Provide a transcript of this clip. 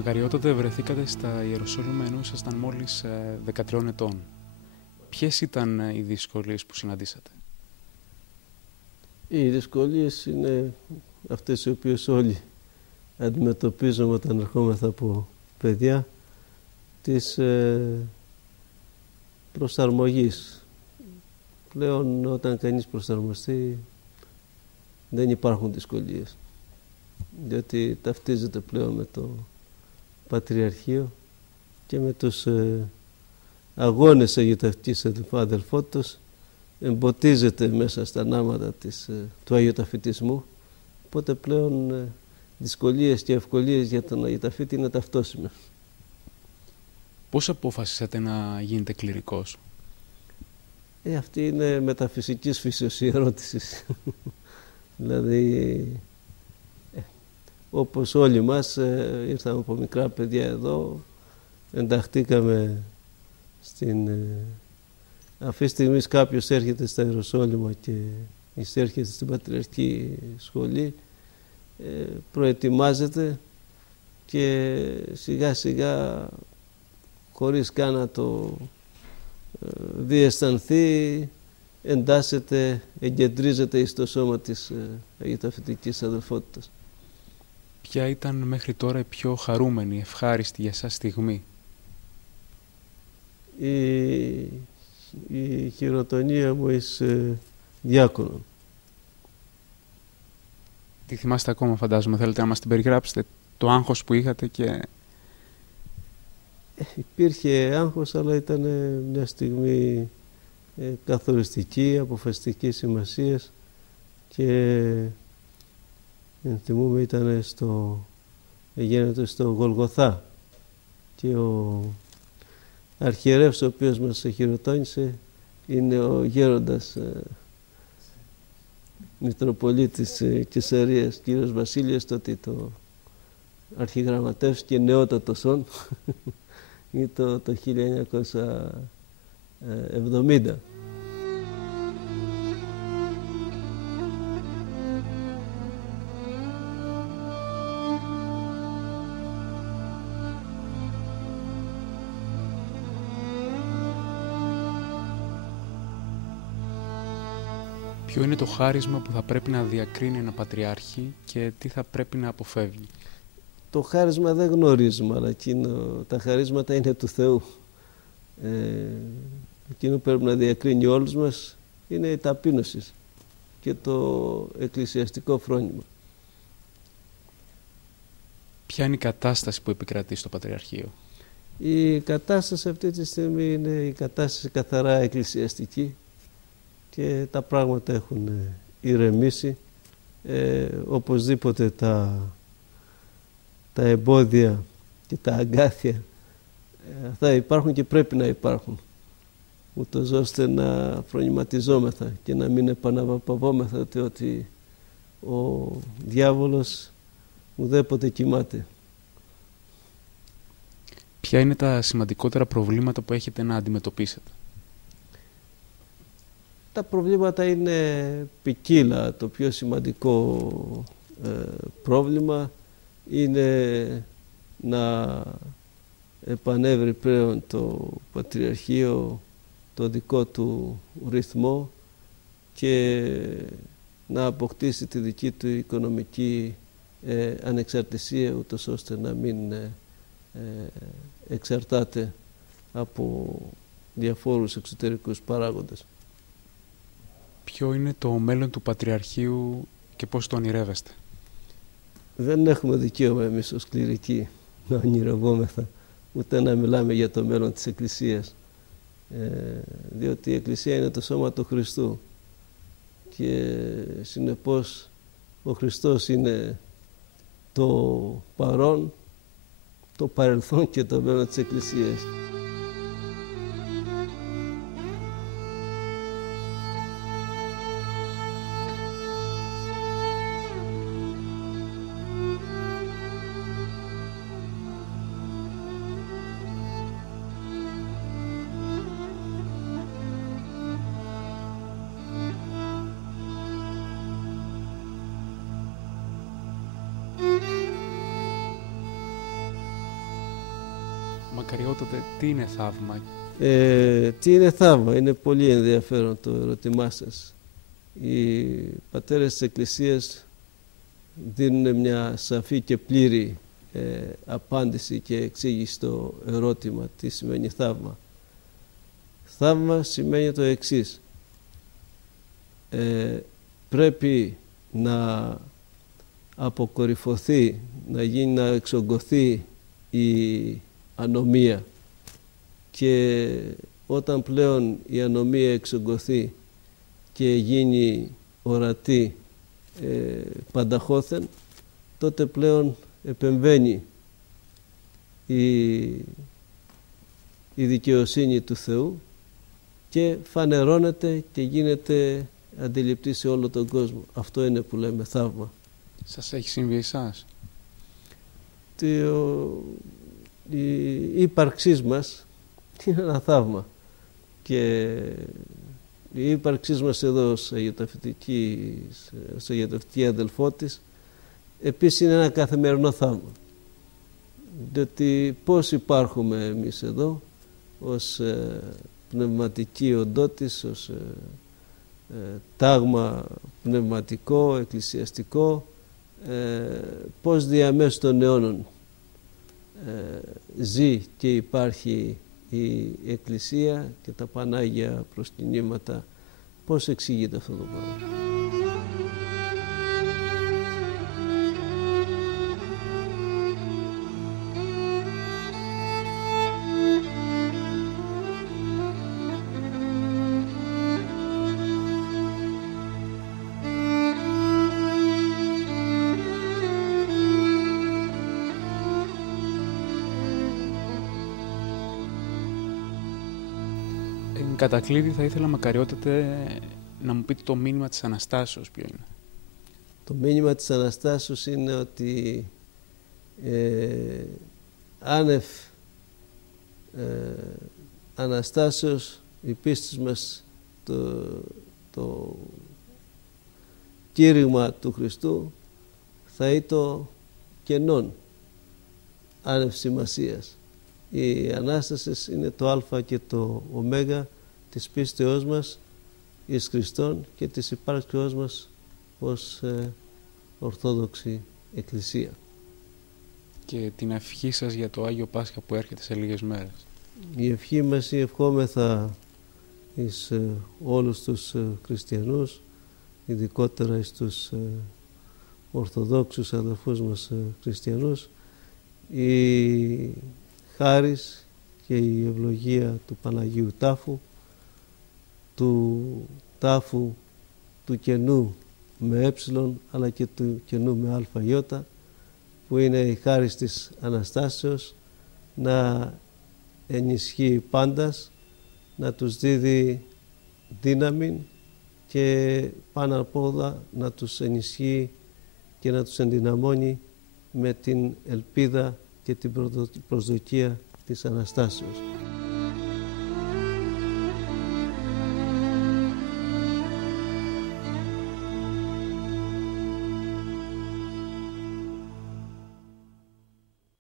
Μακαριότατε, βρεθήκατε στα Ιεροσόλυμα ενώ ήσασταν μόλις 13 ετών. Ποιες ήταν οι δυσκολίες που συναντήσατε? Οι δυσκολίες είναι αυτές οι οποίες όλοι αντιμετωπίζουμε όταν ερχόμεθα από παιδιά, της προσαρμογής. Πλέον όταν κανείς προσαρμοστεί δεν υπάρχουν δυσκολίες, διότι ταυτίζεται πλέον με το Πατριαρχείο και με τους αγώνες αγιοταυτικής αδελφότητας εμποτίζεται μέσα στα νάματα του αγιοταφητισμού, οπότε πλέον δυσκολίες και ευκολίες για τον αγιοταφήτη είναι ταυτόσιμες. Πώς αποφασίσατε να γίνετε κληρικός? Αυτή είναι μεταφυσικής φύσεως η ερώτηση. Δηλαδή, όπως όλοι μας ήρθαμε από μικρά παιδιά εδώ, ενταχθήκαμε αυτή τη στιγμή κάποιος έρχεται στα Ιεροσόλυμα και εισέρχεται στην Πατριαρχική Σχολή, προετοιμάζεται και σιγά σιγά, χωρίς καν να το διαισθανθεί, εντάσσεται, εγκεντρίζεται εις το σώμα της αγιοταφητικής αδελφότητας. Ποια ήταν μέχρι τώρα η πιο χαρούμενη, ευχάριστη για εσάς στιγμή? Η χειροτονία μου εις διάκονον. Τι θυμάστε ακόμα, φαντάζομαι? Θέλετε να μας την περιγράψετε, το άγχος που είχατε? Και υπήρχε άγχος, αλλά ήταν μια στιγμή καθοριστική, αποφασιστική σημασίας, και θυμούμαι ήταν γίνεται στο Γολγοθά και ο αρχιερεύς ο οποίος μας χειροτώνησε είναι ο γέροντας Μητροπολίτης Κεσαρίας, κύριος Βασίλειος, τότε το αρχιγραμματεύς και νεότατος όν, ή το 1970. ποιο είναι το χάρισμα που θα πρέπει να διακρίνει ένα πατριάρχη και τι θα πρέπει να αποφεύγει? Το χάρισμα δεν γνωρίζουμε, αλλά τα χαρίσματα είναι του Θεού. Εκείνο που πρέπει να διακρίνει όλους μας είναι η ταπείνωση και το εκκλησιαστικό φρόνημα. Ποια είναι η κατάσταση που επικρατεί στο Πατριαρχείο? Η κατάσταση αυτή τη στιγμή είναι η κατάσταση καθαρά εκκλησιαστική και τα πράγματα έχουν ηρεμήσει. Οπωσδήποτε τα εμπόδια και τα αγκάθια θα υπάρχουν και πρέπει να υπάρχουν, ούτως ώστε να φρονηματιζόμεθα και να μην επαναπαυόμεθα ότι ο διάβολος ουδέποτε κοιμάται. Ποια είναι τα σημαντικότερα προβλήματα που έχετε να αντιμετωπίσετε? Τα προβλήματα είναι ποικίλα. Το πιο σημαντικό πρόβλημα είναι να επανέβρει πλέον το Πατριαρχείο το δικό του ρυθμό και να αποκτήσει τη δική του οικονομική ανεξαρτησία, ούτως ώστε να μην εξαρτάται από διαφόρους εξωτερικούς παράγοντες. Ποιο είναι το μέλλον του Πατριαρχείου και πώς το ονειρεύεστε? Δεν έχουμε δικαίωμα εμείς ως κληρικοί να ονειρευόμεθα, ούτε να μιλάμε για το μέλλον της Εκκλησίας, διότι η Εκκλησία είναι το σώμα του Χριστού και συνεπώς ο Χριστός είναι το παρόν, το παρελθόν και το μέλλον της Εκκλησίας. τότε τι είναι θαύμα? Τι είναι θαύμα? Είναι πολύ ενδιαφέρον το ερώτημά σας. Οι πατέρες της Εκκλησίας δίνουν μια σαφή και πλήρη απάντηση και εξήγηση στο ερώτημα τι σημαίνει θαύμα. Θαύμα σημαίνει το εξής. Πρέπει να αποκορυφωθεί, να εξογκωθεί η ανομία, και όταν πλέον η ανομία εξογκωθεί και γίνει ορατή πανταχώθεν, τότε πλέον επεμβαίνει η δικαιοσύνη του Θεού και φανερώνεται και γίνεται αντιληπτή σε όλο τον κόσμο. Αυτό είναι που λέμε θαύμα. Σας έχει συμβεί εσάς? Η ύπαρξή μας είναι ένα θαύμα, και η ύπαρξή μας εδώ σε αγιοτευτική αδελφότης επίσης είναι ένα καθημερινό θαύμα, διότι πώς υπάρχουμε εμείς εδώ ως πνευματική οντότης, ως τάγμα πνευματικό, εκκλησιαστικό, πώς διαμέσου των αιώνων ζει και υπάρχει η Εκκλησία και τα Πανάγια προσκυνήματα. Πώς εξηγείται αυτό το πράγμα? Κατακλείδη, θα ήθελα μακαριότατε να μου πείτε το μήνυμα της Αναστάσεως ποιο είναι. Το μήνυμα της Αναστάσεως είναι ότι άνευ Αναστάσεως η πίστη μας το κήρυγμα του Χριστού θα ήταν κενόν, άνευ σημασίας. Η Ανάσταση είναι το α και το ω της πίστεώς μας εις Χριστόν και της υπάρξεώς μας ως Ορθόδοξη Εκκλησία. Και την ευχή σας για το Άγιο Πάσχα που έρχεται σε λίγες μέρες. Η ευχή μας, ευχόμεθα εις όλους τους χριστιανούς, ειδικότερα εις τους Ορθοδόξους αδελφούς μας χριστιανούς, η χάρις και η ευλογία του Παναγίου Τάφου, του τάφου του καινού με αλλά και του καινού με ΑΙ, που είναι η χάρις της Αναστάσεως, να ενισχύει πάντας, να τους δίδει δύναμη και πάνω απ' όλα να τους ενισχύει και να τους ενδυναμώνει με την ελπίδα και την προσδοκία της Αναστάσεως.